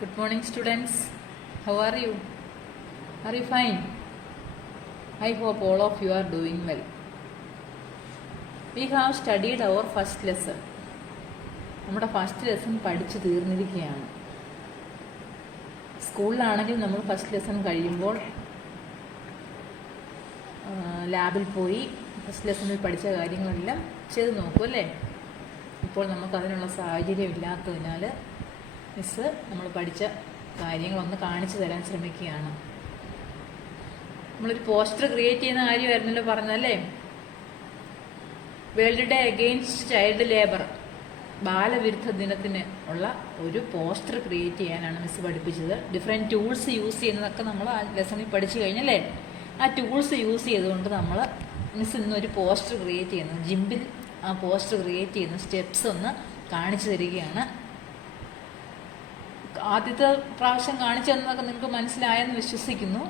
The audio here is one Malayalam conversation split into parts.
Good morning, students. How are you? Are you fine? I hope all of you are doing well. We have studied our first lesson. നമ്മുടെ ഫസ്റ്റ് ലെസൺ പഠിച്ചു തീർന്നിരിക്കുകയാണ്. സ്കൂളിലാണെങ്കിൽ നമ്മൾ ഫസ്റ്റ് ലെസൺ കഴിയുമ്പോൾ ലാബിൽ പോയി ഫസ്റ്റ് ലെസണിൽ പഠിച്ച കാര്യങ്ങളെല്ലാം ചെയ്ത് നോക്കും അല്ലേ? ഇപ്പോൾ നമുക്കതിനുള്ള സാഹചര്യം ഇല്ലാത്തതിനാൽ മിസ്സ് നമ്മൾ പഠിച്ച കാര്യങ്ങളൊന്ന് കാണിച്ചു തരാൻ ശ്രമിക്കുകയാണ്. നമ്മളൊരു പോസ്റ്റർ ക്രിയേറ്റ് ചെയ്യുന്ന കാര്യമായിരുന്നല്ലോ പറഞ്ഞല്ലേ. World day against child labour, ബാലവിരുദ്ധ ദിനത്തിന് ഉള്ള ഒരു പോസ്റ്റർ ക്രിയേറ്റ് ചെയ്യാനാണ് മിസ് പഠിപ്പിച്ചത്. ഡിഫറെൻറ്റ് ടൂൾസ് യൂസ് ചെയ്യുന്നതൊക്കെ നമ്മൾ ആ ലെസണിൽ പഠിച്ചു കഴിഞ്ഞല്ലേ. ആ ടൂൾസ് യൂസ് ചെയ്തുകൊണ്ട് നമ്മൾ മിസ് ഇന്നൊരു പോസ്റ്റർ ക്രിയേറ്റ് ചെയ്യുന്നത്, ജിമ്പിൽ ആ പോസ്റ്റർ ക്രിയേറ്റ് ചെയ്യുന്ന സ്റ്റെപ്സ് ഒന്ന് കാണിച്ചു തരികയാണ്. ആദ്യത്തെ പ്രാവശ്യം കാണിച്ചു തന്നതൊക്കെ നിങ്ങൾക്ക് മനസ്സിലായെന്ന് വിശ്വസിക്കുന്നു.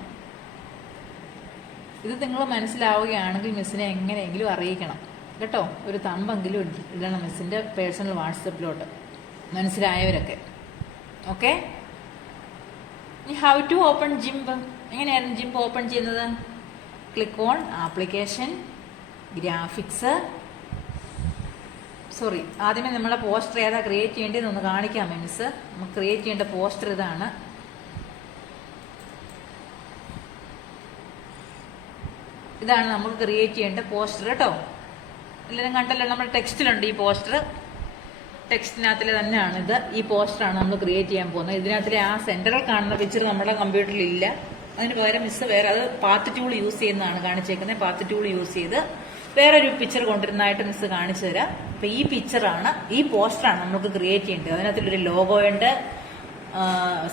ഇത് നിങ്ങൾ മനസ്സിലാവുകയാണെങ്കിൽ മിസ്സിനെ എങ്ങനെയെങ്കിലും അറിയിക്കണം കേട്ടോ. ഒരു തമ്പെങ്കിലും ഇടണം മിസ്സിൻ്റെ പേഴ്സണൽ വാട്സപ്പിലോട്ട്, മനസ്സിലായവരൊക്കെ. Okay, how to open GIMP. എങ്ങനെയായിരുന്നു ജിംബ് ഓപ്പൺ ചെയ്യുന്നത്? Click on application, graphics. Sorry, ആദ്യമേ നമ്മളെ പോസ്റ്റർ ഏതാ ക്രിയേറ്റ് ചെയ്യേണ്ടതെന്ന് ഒന്ന് കാണിക്കാമേ മിസ്. നമുക്ക് ക്രിയേറ്റ് ചെയ്യേണ്ട പോസ്റ്റർ ഇതാണ്. ഇതാണ് നമുക്ക് ക്രിയേറ്റ് ചെയ്യേണ്ട പോസ്റ്റർ കേട്ടോ. എല്ലാവരും കണ്ടല്ലോ, നമ്മുടെ ടെക്സ്റ്റിലുണ്ട് ഈ പോസ്റ്റർ. ടെക്സ്റ്റിനകത്തിലെ തന്നെയാണ് ഇത്. ഈ പോസ്റ്ററാണ് നമ്മൾ ക്രിയേറ്റ് ചെയ്യാൻ പോകുന്നത്. ഇതിനകത്തിലെ ആ സെന്ററിൽ കാണുന്ന പിക്ചർ നമ്മുടെ കമ്പ്യൂട്ടറിൽ ഇല്ല. അതിന് പകരം മിസ് വേറെ അത് പാത്ത് ടൂൾ യൂസ് ചെയ്യുന്നതാണ് കാണിച്ചേക്കുന്നത്. പാത്ത് ടൂൾ യൂസ് ചെയ്ത് വേറൊരു പിക്ചർ കൊണ്ടുവരുന്നതായിട്ട് മിസ് കാണിച്ചു തരാം. അപ്പൊ ഈ പിക്ചറാണ്, ഈ പോസ്റ്ററാണ് നമുക്ക് ക്രിയേറ്റ് ചെയ്യേണ്ടത്. അതിനകത്തിലൊരു ലോഗോ ഉണ്ട്.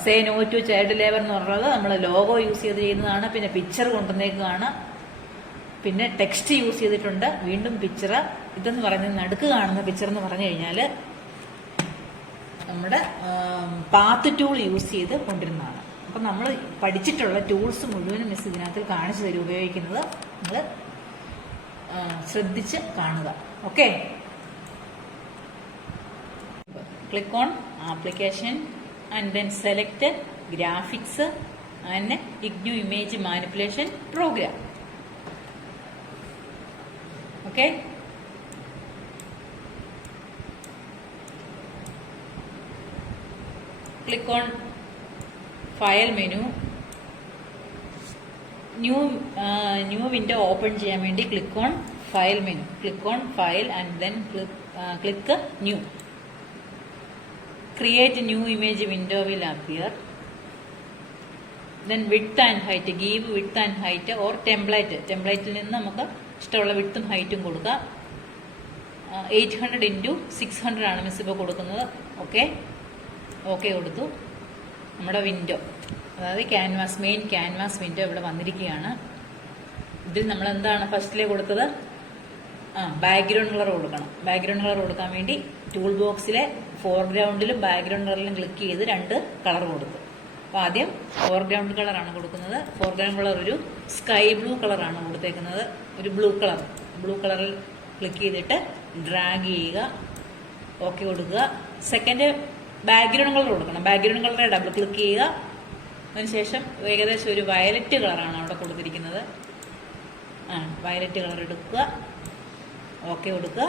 Say no to child labour എന്ന് പറയുന്നത് നമ്മൾ ലോഗോ യൂസ് ചെയ്ത് ചെയ്യുന്നതാണ്. പിന്നെ പിക്ചർ കൊണ്ടുവന്നേക്കാണ്. പിന്നെ ടെക്സ്റ്റ് യൂസ് ചെയ്തിട്ടുണ്ട്. വീണ്ടും പിക്ചർ. ഇതെന്ന് പറയുന്നത് നടുക്ക് കാണുന്ന പിക്ചർ എന്ന് പറഞ്ഞു കഴിഞ്ഞാൽ നമ്മുടെ പാത്ത് ടൂൾ യൂസ് ചെയ്ത് കൊണ്ടിരുന്നതാണ്. അപ്പം നമ്മൾ പഠിച്ചിട്ടുള്ള ടൂൾസ് മുഴുവനും മിസ് ഇതിനകത്ത് കാണിച്ചു തരും ഉപയോഗിക്കുന്നത്. നിങ്ങൾ ശ്രദ്ധിച്ച് കാണുക. Okay, click on application and then select graphics and IGNOU image manipulation programme. Okay, click on file menu, new window open ചെയ്യാൻ വേണ്ടി click on file menu, click on file and then click new. Create new image window will appear. Then width and height, give width and height or templateൽ നിന്ന് നമുക്ക് ഇഷ്ടമുള്ള വിഡ്ത്തും ഹൈറ്റും കൊടുക്കാം. 800x600 ആണ് മിസ് ഇപ്പോൾ കൊടുക്കുന്നത്. ഓക്കെ കൊടുത്തു. നമ്മുടെ വിൻഡോ, അതായത് ക്യാൻവാസ്, മെയിൻ ക്യാൻവാസ് വിൻഡോ ഇവിടെ വന്നിരിക്കുകയാണ്. ഇതിൽ നമ്മൾ എന്താണ് ഫസ്റ്റിലെ കൊടുത്തത്? ബാക്ക്ഗ്രൗണ്ട് കളർ കൊടുക്കണം. ബാക്ക്ഗ്രൗണ്ട് കളർ കൊടുക്കാൻ വേണ്ടി ടൂൾ ബോക്സിലെ ഫോർഗ്രൗണ്ടിലും ബാക്ക്ഗ്രൗണ്ട് കളറിലും ക്ലിക്ക് ചെയ്ത് 2 കളർ കൊടുത്തു. അപ്പോൾ ആദ്യം ഫോർഗ്രൗണ്ട് കളറാണ് കൊടുക്കുന്നത്. ഫോർഗ്രൗണ്ട് കളർ ഒരു സ്കൈ ബ്ലൂ കളറാണ് കൊടുത്തേക്കുന്നത്. ഒരു ബ്ലൂ കളറിൽ ക്ലിക്ക് ചെയ്തിട്ട് ഡ്രാഗ് ചെയ്യുക. ഓക്കെ കൊടുക്കുക. സെക്കൻഡ് ബാക്ക്ഗ്രൗണ്ട് കളർ കൊടുക്കണം. ബാക്ക്ഗ്രൗണ്ട് കളറെ ഡബിൾ ക്ലിക്ക് ചെയ്യുക. അതിനുശേഷം ഏകദേശം ഒരു വയലറ്റ് കളറാണ് അവിടെ കൊടുത്തിരിക്കുന്നത്. വയലറ്റ് കളർ എടുക്കുക. ഓക്കെ കൊടുക്കുക.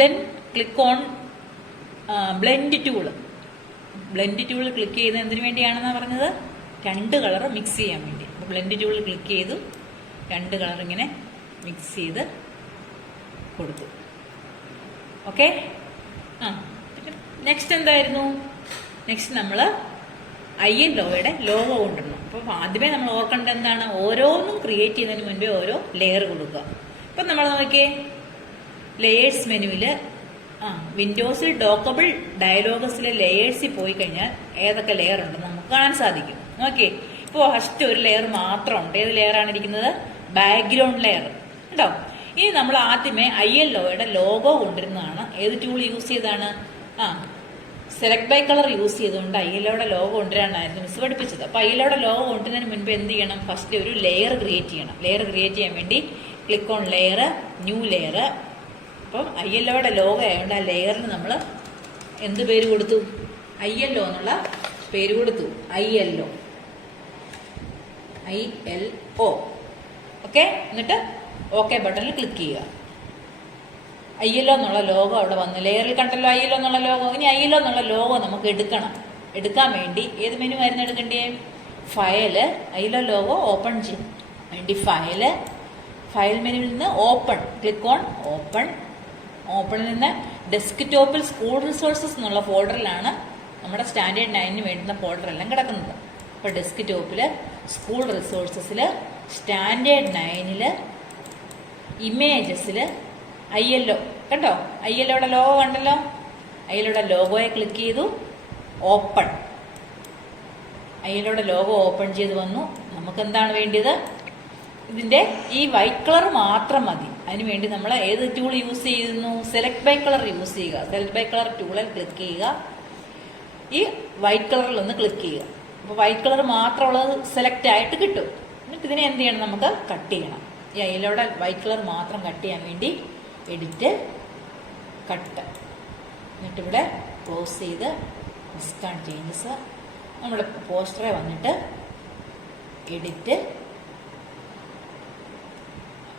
Then click on blend tool. Blend tool click ചെയ്യുന്നത് എന്തിനു വേണ്ടിയാണെന്നാണ് പറഞ്ഞത്? 2 കളർ മിക്സ് ചെയ്യാൻ വേണ്ടി. അപ്പോൾ ബ്ലെൻഡ് ടൂൾ ക്ലിക്ക് ചെയ്തു 2 കളർ ഇങ്ങനെ മിക്സ് ചെയ്ത് കൊടുത്തു. ഓക്കെ, നെക്സ്റ്റ് എന്തായിരുന്നു? നെക്സ്റ്റ് നമ്മൾ ILOയുടെ ലോഗോ കൊണ്ടുവരണം. അപ്പോൾ ആദ്യമേ നമ്മൾ ഓർക്കേണ്ടത് എന്താണ്? ഓരോന്നും ക്രിയേറ്റ് ചെയ്യുന്നതിന് മുൻപേ ഓരോ ലെയർ കൊടുക്കുക. ഇപ്പം നമ്മൾ നോക്കിയേ, ലെയേഴ്സ് മെനുവിൽ വിൻഡോസിൽ ഡോക്കബിൾ ഡയലോഗസിലെ ലെയേഴ്സിൽ പോയി കഴിഞ്ഞാൽ ഏതൊക്കെ ലെയർ ഉണ്ടെന്ന് നമുക്ക് കാണാൻ സാധിക്കും. ഓക്കെ, ഇപ്പോൾ ഫസ്റ്റ് ഒരു ലെയർ മാത്രമുണ്ട്. ഏത് ലെയറാണ് ഇരിക്കുന്നത്? ബാക്ക്ഗ്രൗണ്ട് ലെയർ കേട്ടോ. ഇനി നമ്മൾ ആദ്യമേ ILOയുടെ ലോഗോ കൊണ്ടുവരുന്നതാണ്. ഏത് ടൂൾ യൂസ് ചെയ്താണ്? സെലക്ട് ബൈ കളർ യൂസ് ചെയ്തുകൊണ്ട് ILOയുടെ ലോഗോ കൊണ്ടുവരാനായിരുന്നു മിസ് പഠിപ്പിച്ചത്. അപ്പോൾ ILOയുടെ ലോഗോ കൊണ്ടുവരുന്നതിന് മുൻപ് എന്ത് ചെയ്യണം? ഫസ്റ്റ് ഒരു ലെയർ ക്രിയേറ്റ് ചെയ്യണം. ലെയർ ക്രിയേറ്റ് ചെയ്യാൻ വേണ്ടി click on layer, new layer. അപ്പം ILOയുടെ ലോഗോ ആയതുകൊണ്ട് ആ ലെയറിന് നമ്മൾ എന്ത് പേര് കൊടുത്തു? ILO എന്നുള്ള പേര് കൊടുത്തു. ILO. ഓക്കെ. എന്നിട്ട് ഓക്കെ ബട്ടണിൽ ക്ലിക്ക് ചെയ്യുക. ILO എന്നുള്ള ലോഗോ അവിടെ വന്നു. ലെയറിൽ കണ്ടല്ലോ ILO എന്നുള്ള ലോഗോ. ഇനി ILO എന്നുള്ള ലോഗോ നമുക്ക് എടുക്കണം. എടുക്കാൻ വേണ്ടി ഏത് മെനു ആയിരുന്നു എടുക്കേണ്ടേ? ഫയല്, ILO ലോഗോ ഓപ്പൺ ചെയ്യാൻ വേണ്ടി ഫയൽ മെനുവിൽ നിന്ന് ഓപ്പൺ, ക്ലിക്ക് ഓൺ ഓപ്പൺ. ഓപ്പണിൽ നിന്ന് ഡെസ്ക്ടോപ്പിൽ സ്കൂൾ റിസോഴ്സസ് എന്നുള്ള ഫോൾഡറിലാണ് നമ്മുടെ സ്റ്റാൻഡേർഡ് 9 വേണ്ടുന്ന ഫോൾഡർ എല്ലാം കിടക്കുന്നത്. അപ്പോൾ ഡെസ്ക്ടോപ്പിൽ സ്കൂൾ റിസോഴ്സസിൽ സ്റ്റാൻഡേർഡ് 9 ഇമേജസിൽ ILO കണ്ടോ? ILOയുടെ ലോഗോ കണ്ടല്ലോ. ILOയുടെ ലോഗോയെ ക്ലിക്ക് ചെയ്തു. ഓപ്പൺ. ILOയുടെ ലോഗോ ഓപ്പൺ ചെയ്ത് വന്നു. നമുക്ക് എന്താണ് വേണ്ടത്? ഇതിന്റെ ഈ വൈറ്റ് കളർ മാത്രം മതി. അതിനുവേണ്ടി നമ്മൾ ഏത് ടൂൾ യൂസ് ചെയ്യുന്നു? സെലക്ട് ബൈ കളർ യൂസ് ചെയ്യുക. സെലക്ട് ബൈ കളർ ടൂളിൽ ക്ലിക്ക് ചെയ്യുക. ഈ വൈറ്റ് കളറിൽ ഒന്ന് ക്ലിക്ക് ചെയ്യുക. അപ്പോൾ വൈറ്റ് കളർ മാത്രമുള്ളത് സെലക്ട് ആയിട്ട് കിട്ടും. എന്നിട്ട് ഇതിനെ എന്ത് ചെയ്യണം? നമുക്ക് കട്ട് ചെയ്യണം. ഈ ILOയുടെ വൈറ്റ് കളർ മാത്രം കട്ട് ചെയ്യാൻ വേണ്ടി എഡിറ്റ്, കട്ട്. എന്നിട്ടിവിടെ ക്ലോസ് ചെയ്ത് ഡിസ്കാർഡ് ചേഞ്ചസ്. നമ്മുടെ പോസ്റ്ററെ വന്നിട്ട്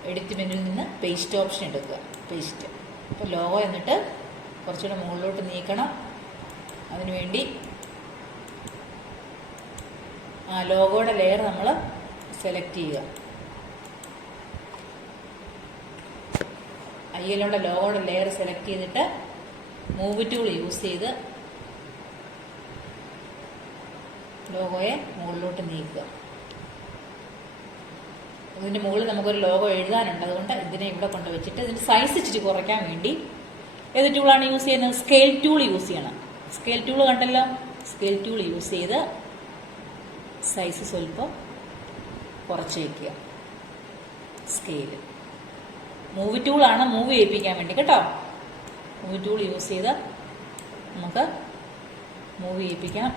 എഡിറ്റ് മെനുവിൽ നിന്ന് പേസ്റ്റ് ഓപ്ഷൻ എടുക്കുക. പേസ്റ്റ്. അപ്പോൾ ലോഗോ എന്നിട്ട് കുറച്ചുകൂടെ മുകളിലോട്ട് നീക്കണം. അതിനുവേണ്ടി ലോഗോയുടെ ലെയർ നമ്മൾ സെലക്ട് ചെയ്യുക. ILOയുടെ ലോഗോയുടെ ലെയർ സെലക്ട് ചെയ്തിട്ട് മൂവ് ടൂൾ യൂസ് ചെയ്ത് ലോഗോയെ മുകളിലോട്ട് നീക്കുക. ഇതിൻ്റെ മുകളിൽ നമുക്കൊരു ലോഗോ എഴുതാനുണ്ട്. അതുകൊണ്ട് ഇതിനെ ഇവിടെ കൊണ്ടുവച്ചിട്ട് ഇതിൻ്റെ സൈസ് ഇച്ചിരി കുറയ്ക്കാൻ വേണ്ടി ഏത് ടൂളാണ് യൂസ് ചെയ്യുന്നത്? സ്കെയിൽ ടൂൾ യൂസ് ചെയ്യണം. സ്കെയിൽ ടൂൾ കണ്ടല്ലോ. സ്കെയിൽ ടൂൾ യൂസ് ചെയ്ത് സൈസ് സ്വല്പം കുറച്ച് വയ്ക്കുക. സ്കെയിൽ. മൂവ് ടൂളാണ് മൂവ് ചെയ്യിപ്പിക്കാൻ വേണ്ടി കേട്ടോ. മൂവ് ടൂൾ യൂസ് ചെയ്ത് നമുക്ക് മൂവ് ചെയ്യിപ്പിക്കാം.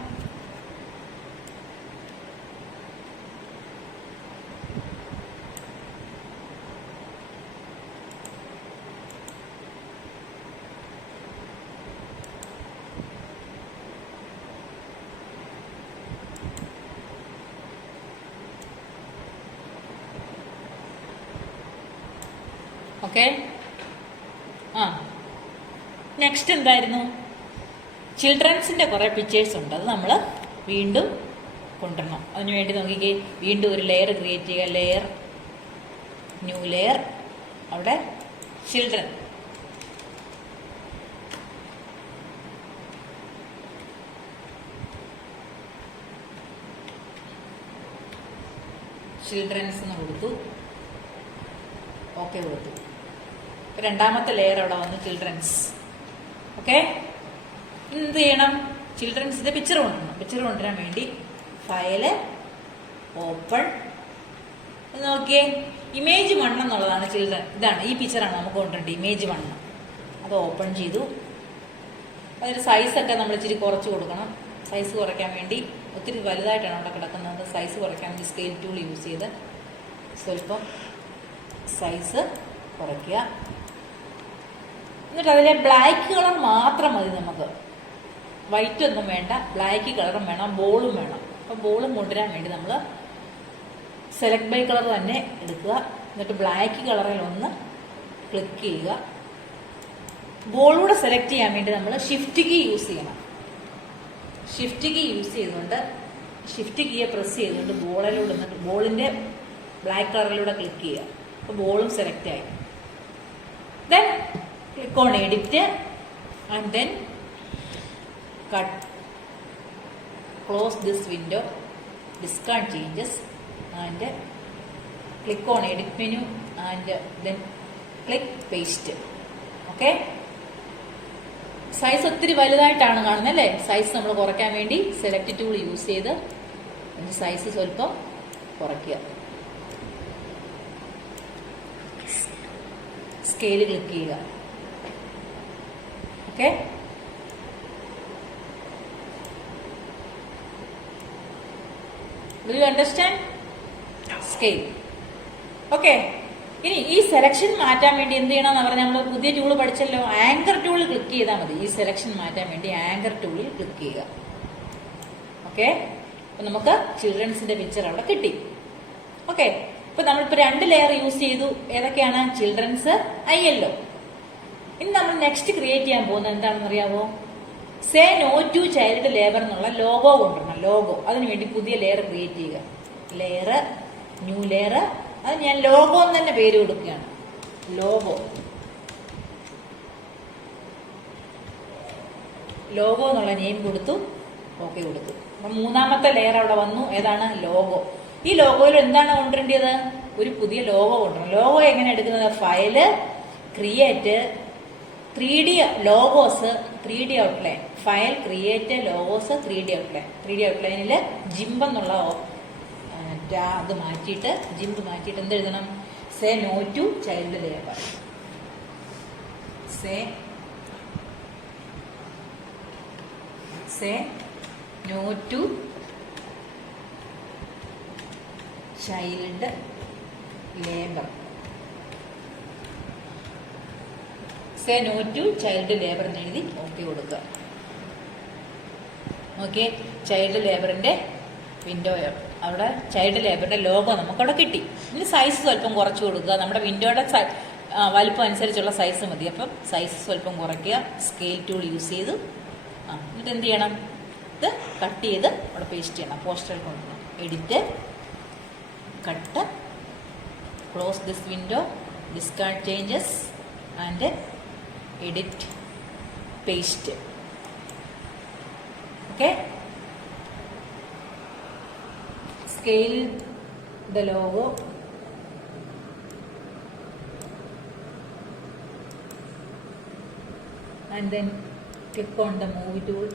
ഓക്കെ. നെക്സ്റ്റ് എന്തായിരുന്നു? ചിൽഡ്രൻസിൻ്റെ കുറേ പിക്ചേഴ്സ് ഉണ്ട്. അത് നമ്മൾ വീണ്ടും കൊണ്ടുവരണം. അതിനുവേണ്ടി നോക്കിക്കേ, വീണ്ടും ഒരു ലെയർ ക്രിയേറ്റ് ചെയ്യുക. Layer, new layer. അവിടെ ചിൽഡ്രൻ. ചിൽഡ്രൻസ് എന്ന് കൊടുത്തു. ഓക്കെ കൊടുത്തു. രണ്ടാമത്തെ ലെയർ അവിടെ വന്നു. ചിൽഡ്രൻസ്. ഓക്കെ. എന്ത് ചെയ്യണം? ചിൽഡ്രൻസിന്റെ പിക്ചർ കൊണ്ടുവരണം. പിക്ചർ കൊണ്ടുവരാൻ വേണ്ടി ഫയല്, ഓപ്പൺ. നോക്കിയേ, ഇമേജ് 1 എന്നുള്ളതാണ് ചിൽഡ്രൻ. ഇതാണ്, ഈ പിക്ചറാണ് നമുക്ക് കൊണ്ടുവരേണ്ടത്. ഇമേജ് 1. അത് ഓപ്പൺ ചെയ്തു. അതിന്റെ സൈസൊക്കെ നമ്മൾ ഇച്ചിരി കുറച്ച് കൊടുക്കണം. സൈസ് കുറയ്ക്കാൻ വേണ്ടി ഒത്തിരി വലുതായിട്ടാണ് അവിടെ കിടക്കുന്നത്. സൈസ് കുറയ്ക്കാൻ വേണ്ടി സ്കെയിൽ ടൂൾ യൂസ് ചെയ്ത് സ്വല്പം സൈസ് കുറയ്ക്കുക. എന്നിട്ട് അതിലെ ബ്ലാക്ക് കളർ മാത്രം മതി നമുക്ക്. വൈറ്റ് ഒന്നും വേണ്ട, ബ്ലാക്ക് കളറും വേണം, ബോളും വേണം. അപ്പം ബോളും കൊണ്ടുവരാൻ വേണ്ടി നമ്മൾ സെലക്ട് ബൈ കളർ തന്നെ എടുക്കുക. എന്നിട്ട് ബ്ലാക്ക് കളറിൽ ഒന്ന് ക്ലിക്ക് ചെയ്യുക. ബോളൂടെ സെലക്ട് ചെയ്യാൻ വേണ്ടി നമ്മൾ ഷിഫ്റ്റ് കീ യൂസ് ചെയ്യണം. ഷിഫ്റ്റ് കീ യൂസ് ചെയ്തുകൊണ്ട് ഷിഫ്റ്റ് കീയെ പ്രസ് ചെയ്തുകൊണ്ട് ബോളിലൂടെ എന്നിട്ട് ബോളിൻ്റെ ബ്ലാക്ക് കളറിലൂടെ ക്ലിക്ക് ചെയ്യുക. അപ്പോൾ ബോളും സെലക്ട് ആയി. Then click on edit and then cut. Close this window, discard changes and click on edit menu and then click paste. Okay. Size ഒത്തിരി വലുതായിട്ടാണ് കാണുന്നത് അല്ലേ? സൈസ് നമ്മൾ കുറയ്ക്കാൻ വേണ്ടി സെലക്ട് ടൂൾ യൂസ് ചെയ്ത് അതിൻ്റെ സൈസ് സ്വല്പം കുറയ്ക്കുക. സ്കെയിൽ ക്ലിക്ക് ചെയ്യുക. Okay. Do you understand? Scale. Okay. ഇനി ഈ സെലക്ഷൻ മാറ്റാൻ വേണ്ടി എന്ത് ചെയ്യണമെന്ന് പറഞ്ഞാൽ നമ്മൾ പുതിയ ടൂള് പഠിച്ചല്ലോ, ആങ്കർ ടൂൾ ക്ലിക്ക് ചെയ്താൽ മതി. ഈ സെലക്ഷൻ മാറ്റാൻ വേണ്ടി ആങ്കർ ടൂളിൽ ക്ലിക്ക് ചെയ്യുക. ഓക്കെ, അപ്പൊ നമുക്ക് ചിൽഡ്രൻസിന്റെ പിക്ചർ അവിടെ കിട്ടി. ഓക്കെ, ഇപ്പൊ നമ്മളിപ്പോ 2 ലെയർ യൂസ് ചെയ്തു. ഏതൊക്കെയാണ്? Children's, yellow. ഇനി നമ്മൾ നെക്സ്റ്റ് ക്രിയേറ്റ് ചെയ്യാൻ പോകുന്നത് എന്താണെന്ന് അറിയാമോ? Say no to child labour എന്നുള്ള ലോഗോ കൊണ്ടുവരണം. ലോഗോ, അതിനുവേണ്ടി പുതിയ ലെയർ ക്രിയേറ്റ് ചെയ്യുക. Layer, new layer. അത് ഞാൻ ലോഗോ എന്ന് തന്നെ പേര് കൊടുക്കുകയാണ്. ലോഗോ, ലോഗോ എന്നുള്ള നെയിം കൊടുത്തു, ഓക്കെ കൊടുത്തു. അപ്പൊ 3ാമത്തെ ലെയർ അവിടെ വന്നു. ഏതാണ്? ലോഗോ. ഈ ലോഗോയിൽ എന്താണ് കൊണ്ടുവരേണ്ടത്? ഒരു പുതിയ ലോഗോ കൊണ്ടുവരണം. ലോഗോ എങ്ങനെ എടുക്കുന്നത്? File, create, 3D logos, 3D outline. File, create, logos, 3D outline. 3D ഔട്ട്ലൈനിൽ ജിംബ് എന്നുള്ള അത് മാറ്റിയിട്ട്, ജിംബ് മാറ്റിയിട്ട് എന്ത് എഴുതണം? Say no to child labour. Say no to child labour. Say no to child labour എന്ന് എഴുതി ഓക്കെ കൊടുക്കുക. ഓക്കെ, ചൈൽഡ് ലേബറിന്റെ വിൻഡോ അവിടെ ചൈൽഡ് ലേബറിന്റെ ലോഗോ നമുക്കവിടെ കിട്ടി. ഇനി സൈസ് സ്വല്പം കുറച്ച് കൊടുക്കുക. നമ്മുടെ വിൻഡോയുടെ വലിപ്പം അനുസരിച്ചുള്ള സൈസ് മതി. അപ്പം സൈസ് സ്വല്പം കുറയ്ക്കുക. സ്കെയിൽ ടൂൾ യൂസ് ചെയ്തു. എന്നിട്ട് എന്ത് ചെയ്യണം? ഇത് കട്ട് ചെയ്ത് അവിടെ പേസ്റ്റ് ചെയ്യണം. പോസ്റ്റർ കൊണ്ടുവരണം. Edit, cut, close this window, discard changes and edit, paste. Okay, scale the logo, and then click on the movie tool.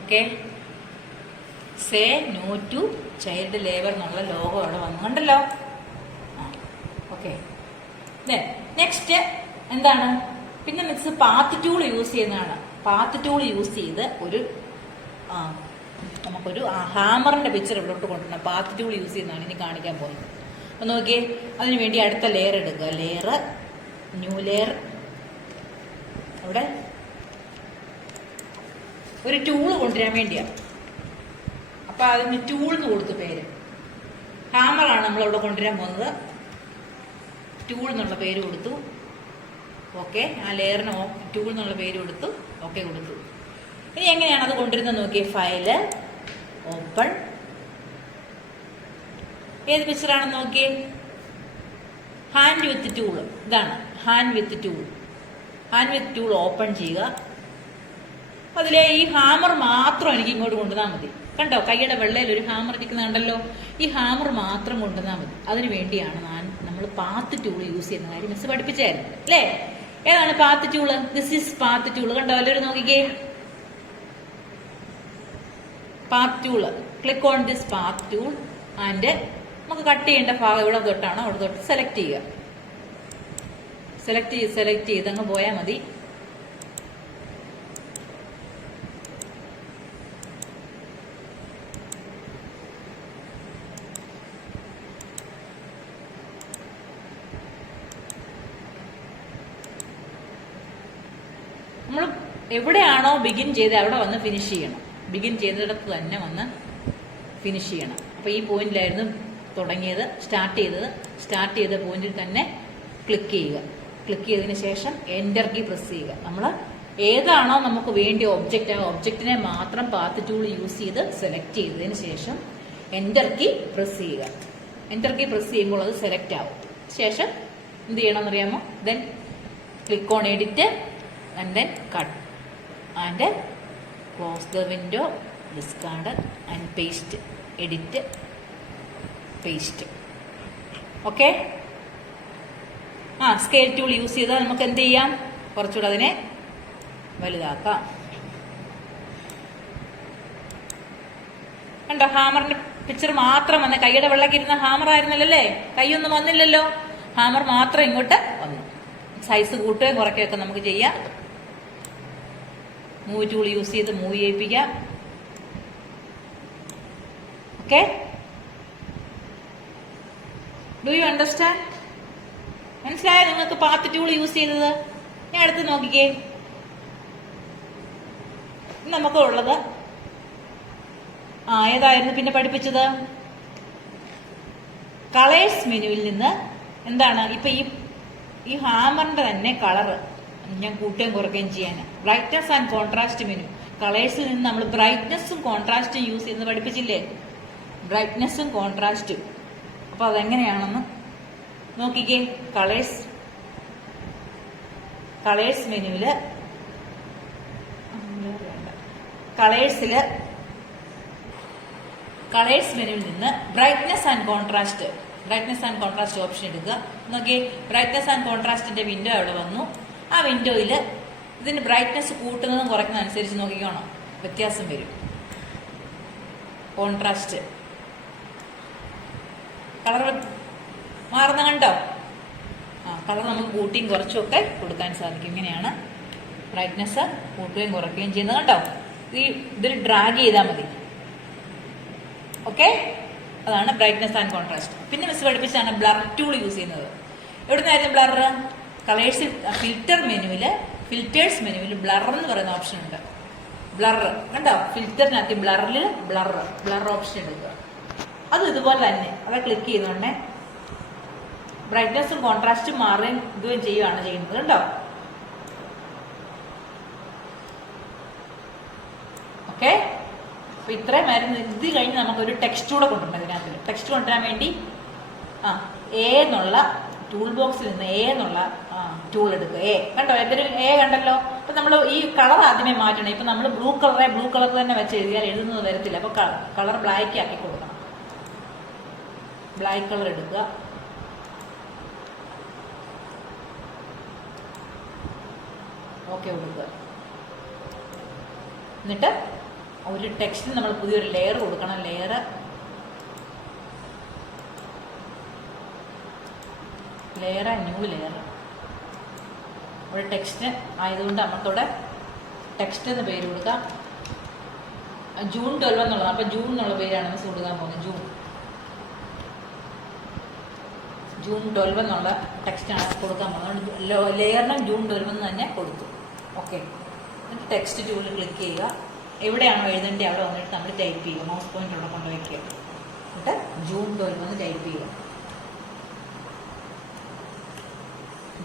Okay, say no to child labor എന്നുള്ള ലോഗോ അവിടെ വന്നുണ്ടല്ലോ. ഓക്കെ, നെക്സ്റ്റ് എന്താണ്? പിന്നെ നെക്സ്റ്റ് പാത്ത് ടൂൾ യൂസ് ചെയ്യുന്നതാണ്. പാത്ത് ടൂൾ യൂസ് ചെയ്ത് നമുക്കൊരു ഹാമറിന്റെ പിക്ചർ ഇവിടോട്ട് കൊണ്ടുവരണം. പാത്ത് ടൂൾ യൂസ് ചെയ്യുന്നതാണ് ഇനി കാണിക്കാൻ പോകുന്നത്. അപ്പൊ നോക്കിയേ, അതിനു വേണ്ടി അടുത്ത ലെയർ എടുക്കുക. Layer, new layer. അവിടെ ഒരു ടൂള് കൊണ്ടുവരാൻ വേണ്ടിയാണ്. അപ്പൊ അതിന് ടൂൾ എന്ന് കൊടുത്തു പേര്. ഹാമറാണ് നമ്മളവിടെ കൊണ്ടുവരാൻ പോകുന്നത്. ടൂൾ എന്നുള്ള പേര് കൊടുത്തു. ഓക്കെ, ആ ലെയറിന് ടൂൾ എന്നുള്ള പേര് കൊടുത്തു. ഓക്കെ കൊടുത്തു. ഇനി എങ്ങനെയാണ് അത് കൊണ്ടുവരുന്നത് നോക്കിയേ. File, open. ഏത് പിക്ചറാണെന്ന് നോക്കിയേ. Hand with tool. ഇതാണ് hand with tool. Hand with tool open ചെയ്യുക. അതിലെ ഈ ഹാമർ മാത്രം എനിക്ക് ഇങ്ങോട്ട് കൊണ്ടുവന്നാൽ മതി. കണ്ടോ, കൈയുടെ വെള്ളയിൽ ഒരു ഹാമർ ഇരിക്കുന്ന കണ്ടല്ലോ. ഈ ഹാമർ മാത്രം കൊണ്ടുവന്നാൽ മതി. അതിനു വേണ്ടിയാണ് നമ്മൾ പാത്ത് ടൂൾ യൂസ് ചെയ്യുന്ന കാര്യം മിസ് പഠിപ്പിച്ചായിരുന്നു അല്ലേ? ഏതാണ് path tool? This is path tool. കണ്ടോ, എല്ലാവരും നോക്കിക്കേ. Path tool. Click on this path tool and നമുക്ക് കട്ട് ചെയ്യേണ്ട ഭാഗം ഇവിടെ തൊട്ടാണോ അവിടെ തൊട്ട് സെലക്ട് ചെയ്യുക. സെലക്ട് ചെയ്ത് അങ്ങ് പോയാൽ മതി. നമ്മൾ എവിടെയാണോ ബിഗിൻ ചെയ്ത് അവിടെ വന്ന് ഫിനിഷ് ചെയ്യണം. ബിഗിൻ ചെയ്തിടത്ത് തന്നെ വന്ന് ഫിനിഷ് ചെയ്യണം. അപ്പൊ ഈ പോയിന്റിലായിരുന്നു തുടങ്ങിയത്, സ്റ്റാർട്ട് ചെയ്ത പോയിന്റിൽ തന്നെ ക്ലിക്ക് ചെയ്യുക. ക്ലിക്ക് ചെയ്തതിന് ശേഷം എൻ്റർ കീ പ്രസ് ചെയ്യുക. നമ്മൾ ഏതാണോ നമുക്ക് വേണ്ടിയ ഒബ്ജക്റ്റ്, ആ ഒബ്ജക്റ്റിനെ മാത്രം പാത്ത് ടൂൾ യൂസ് ചെയ്ത് സെലക്ട് ചെയ്തതിന് ശേഷം എൻ്റർ കീ പ്രസ് ചെയ്യുക. എൻ്റർ കീ പ്രസ് ചെയ്യുമ്പോൾ അത് സെലക്ട് ആവും. ശേഷം എന്ത് ചെയ്യണമെന്ന് അറിയാമോ? Then click on edit and then cut and close the window, discard and paste, edit, paste. Okay, scale tool use ചെയ്താൽ നമുക്ക് എന്ത് ചെയ്യാം? കുറച്ചുകൂടെ അതിനെ വലുതാക്കാം. കണ്ടോ, ഹാമറിന്റെ പിക്ചർ മാത്രം വന്ന, കൈയുടെ വെള്ളക്കിരുന്ന ഹാമർ ആയിരുന്നല്ലേ, കൈയൊന്നും വന്നില്ലല്ലോ, ഹാമർ മാത്രം ഇങ്ങോട്ട് വന്നു. സൈസ് കൂട്ടുകയും കുറയ്ക്കുകയൊക്കെ നമുക്ക് ചെയ്യാം. മൂവ് ടൂൾ യൂസ് ചെയ്ത് മൂവ് ചെയ്യിപ്പിക്കാം. Okay, do you understand? മനസ്സിലായോ നിങ്ങൾക്ക് പാത്ത് ടൂൾ യൂസ് ചെയ്തത്? ഞാൻ അടുത്ത് നോക്കിക്കേ. നമുക്ക് ഉള്ളത് ഏതായിരുന്നു പിന്നെ പഠിപ്പിച്ചത്? കളേഴ്സ് മെനുവിൽ നിന്ന് എന്താണ് ഇപ്പൊ ഈ ഹാമറിന്റെ തന്നെ കളറ് ഞാൻ കൂട്ടുകയും കുറയ്ക്കുകയും ചെയ്യാൻ. Brightness and contrast menu. കളേഴ്സിൽ നിന്ന് നമ്മൾ ബ്രൈറ്റ്നസ്സും കോൺട്രാസ്റ്റും യൂസ് ചെയ്യുന്നത് പഠിപ്പിച്ചില്ലേ? ബ്രൈറ്റ്നസ്സും കോൺട്രാസ്റ്റും. അപ്പൊ അതെങ്ങനെയാണെന്ന് നോക്കിക്കേ. കളേഴ്സ് മെനുവില് കളേഴ്സ് മെനുവിൽ നിന്ന് ബ്രൈറ്റ്നസ് ആൻഡ് കോൺട്രാസ്റ്റ് ഓപ്ഷൻ എടുക്കുക. നോക്കിയേ, ബ്രൈറ്റ്നസ് ആൻഡ് കോൺട്രാസ്റ്റിന്റെ വിൻഡോ അവിടെ വന്നു. ആ വിൻഡോയിൽ ഇതിന് ബ്രൈറ്റ്നസ് കൂട്ടുന്നതും കുറയ്ക്കുന്നതും അനുസരിച്ച് നോക്കിക്കോണം, വ്യത്യാസം വരും. കോൺട്രാസ്റ്റ് കളർ മാറുന്ന കണ്ടോ? കളർ നമുക്ക് കൂട്ടിയും കുറച്ചും ഒക്കെ കൊടുക്കാൻ സാധിക്കും. ഇങ്ങനെയാണ് ബ്രൈറ്റ്നസ് കൂട്ടുകയും കുറയ്ക്കുകയും ചെയ്യുന്നത്. കണ്ടോ? ഇതിൽ ഡ്രാഗ് ചെയ്താൽ മതി. ഓക്കെ, അതാണ് ബ്രൈറ്റ്നസ് ആൻഡ് കോൺട്രാസ്റ്റ്. പിന്നെ മിസ് പഠിപ്പിച്ചാണ് ബ്ലർ ടൂൾ യൂസ് ചെയ്യുന്നത്. എവിടുന്നായിരുന്നു ബ്ലർ? ഫിൽറ്റേഴ്സ് മെനുവിൽ ബ്ലർ എന്ന് പറയുന്ന ഓപ്ഷൻ ഉണ്ട്. ബ്ലർ കണ്ടോ? ഫിൽറ്ററിനകത്ത് ബ്ലർ ഓപ്ഷൻ എടുക്കുക. അത് ഇതുപോലെ തന്നെ അവിടെ ക്ലിക്ക് ചെയ്യുന്നോണ്ടേ ബ്രൈറ്റ്നസും കോൺട്രാസ്റ്റും മാറുകയും ഇതുകയും ചെയ്യുകയാണ് ചെയ്യുന്നത്. കണ്ടോ? ഓക്കെ, അപ്പൊ ഇത്രയും ഇത് കഴിഞ്ഞ് നമുക്കൊരു ടെക്സ്റ്റ് കൂടെ കൊണ്ടുവരണം. ഇതിനകത്ത് ടെക്സ്റ്റ് കൊണ്ടുവരാൻ വേണ്ടി എ എന്നുള്ള ടൂൾ ബോക്സിൽ നിന്ന് എ എന്നുള്ള ടൂൾ എടുക്കുക. കണ്ടോ? എന്തെങ്കിലും കണ്ടല്ലോ. അപ്പൊ നമ്മൾ ഈ കളർ ആദ്യമേ മാറ്റണം. ഇപ്പൊ നമ്മൾ ബ്ലൂ കളർ തന്നെ വെച്ച് എഴുതിയാൽ എഴുതുന്നത് വരത്തില്ല. അപ്പൊ കളർ ബ്ലാക്ക് ആക്കി കൊടുക്കണം. ബ്ലാക്ക് കളർ എടുക്കുക. ഓക്കെ കൊടുക്കുക. എന്നിട്ട് ഒരു ടെക്സ്റ്റിൽ നമ്മൾ പുതിയൊരു ലെയർ കൊടുക്കണം. Layer new layer. ഒരു ടെക്സ്റ്റ് ആയതുകൊണ്ട് നമുക്കവിടെ ടെക്സ്റ്റ് എന്ന് പേര് കൊടുക്കാം. ജൂൺ 12 എന്നുള്ളത്. അപ്പൊ ജൂൺ എന്നുള്ള പേരാണ് മിസ് കൊടുക്കാൻ പോകുന്നത്. ജൂൺ 12 എന്നുള്ള ടെക്സ്റ്റാണ് കൊടുക്കാൻ പോകുന്നത്. ലെയറിനും ജൂൺ 12 എന്ന് തന്നെ കൊടുത്തു. ഓക്കെ, ടെക്സ്റ്റ് ടൂളിൽ ക്ലിക്ക് ചെയ്യുക. എവിടെയാണോ എഴുതേണ്ടത് അവിടെ വന്നിട്ട് നമ്മൾ ടൈപ്പ് ചെയ്യുക. മൗസ് പോയിന്റ് അവിടെ കൊണ്ടുവയ്ക്കുക. എന്നിട്ട് ജൂൺ 12 എന്ന് ടൈപ്പ് ചെയ്യുക.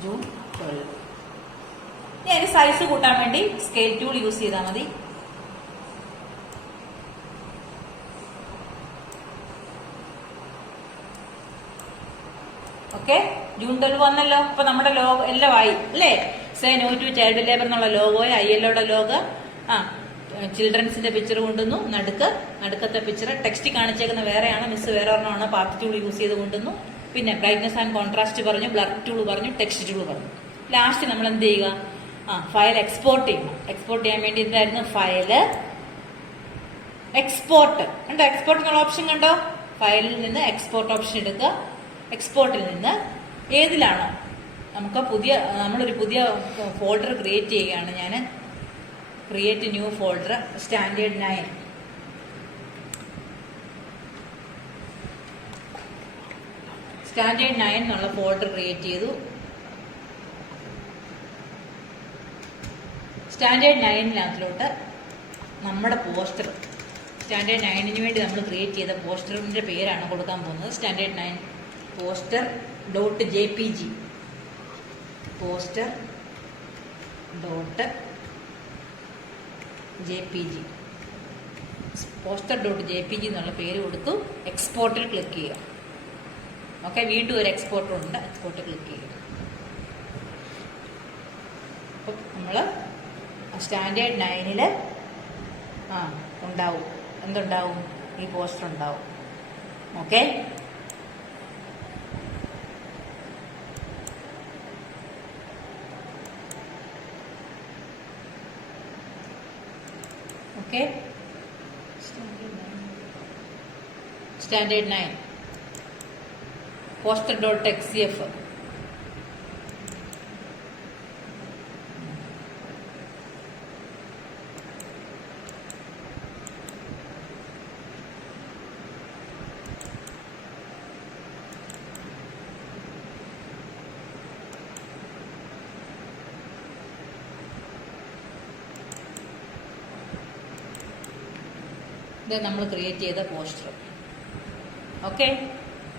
ജൂൺ 12. ഇനി അതിന് സൈസ് കൂട്ടാൻ വേണ്ടി സ്കെയിൽ ടൂൾ യൂസ് ചെയ്താൽ മതി. ഓക്കെ, ജൂൺ 12 വന്നല്ലോ. അപ്പൊ നമ്മുടെ ലോഗോ എല്ലാം ആയി അല്ലേ? Say no to child labour എന്നുള്ള ലോഗോയെ ILOയുടെ ലോഗോ, ചിൽഡ്രൻസിന്റെ പിക്ചർ കൊണ്ടുവന്നു. നടുക്കത്തെ പിക്ചർ ടെക്സ്റ്റ് കാണിച്ചേക്കുന്ന വേറെയാണ്. മിസ് വേറെ ഒരെണ്ണമാണ് പാത്ത് ടൂൾ യൂസ് ചെയ്ത് കൊണ്ടുവന്നു. പിന്നെ ബ്രൈറ്റ്നസ് ആൻഡ് കോൺട്രാസ്റ്റ് പറഞ്ഞു, ബ്ലർ ടൂൾ പറഞ്ഞു, ടെക്സ്റ്റ് ടൂൾ പറഞ്ഞു. ലാസ്റ്റ് നമ്മൾ എന്ത് ചെയ്യുക? ഫയൽ എക്സ്പോർട്ട് ചെയ്യണം. എക്സ്പോർട്ട് ചെയ്യാൻ വേണ്ടി എന്തായിരുന്നു? File export. കണ്ടോ? എക്സ്പോർട്ട് എന്നുള്ള ഓപ്ഷൻ കണ്ടോ? ഫയലിൽ നിന്ന് എക്സ്പോർട്ട് ഓപ്ഷൻ എടുക്കുക. എക്സ്പോർട്ടിൽ നിന്ന് ഏതിലാണോ നമുക്ക് നമ്മളൊരു പുതിയ ഫോൾഡർ ക്രിയേറ്റ് ചെയ്യുകയാണ്. ഞാൻ create new folder standard 9. Standard 9 എന്നുള്ള ഫോൾഡർ ക്രിയേറ്റ് ചെയ്തു. സ്റ്റാൻഡേർഡ് 9-നകത്തിലോട്ട് നമ്മുടെ പോസ്റ്റർ, സ്റ്റാൻഡേർഡ് 9-ന് വേണ്ടി നമ്മൾ ക്രിയേറ്റ് ചെയ്ത പോസ്റ്ററിന്റെ പേരാണ് കൊടുക്കാൻ പോകുന്നത്. Standard 9 poster.jpg. poster.jpg എന്നുള്ള പേര് കൊടുത്തു. എക്സ്പോർട്ടിൽ ക്ലിക്ക് ചെയ്യുക. ഓക്കെ, വീണ്ടും ഒരു എക്സ്പോർട്ടർ ഉണ്ട്. എക്സ്പോർട്ട് ക്ലിക്ക് ചെയ്യുക. അപ്പം നമ്മൾ സ്റ്റാൻഡേർഡ് 9-ല് ഉണ്ടാവും. എന്തുണ്ടാവും? ഈ പോസ്റ്റർ ഉണ്ടാവും. Okay, okay, standard 9 poster.xcf. ഇത് നമ്മൾ ക്രിയേറ്റ് ചെയ്ത poster. Okay,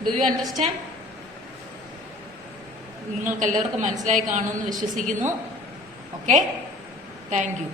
do you understand? നിങ്ങൾക്ക് എല്ലാവർക്കും മനസ്സിലായി കാണുമെന്ന് വിശ്വസിക്കുന്നു. Okay, thank you.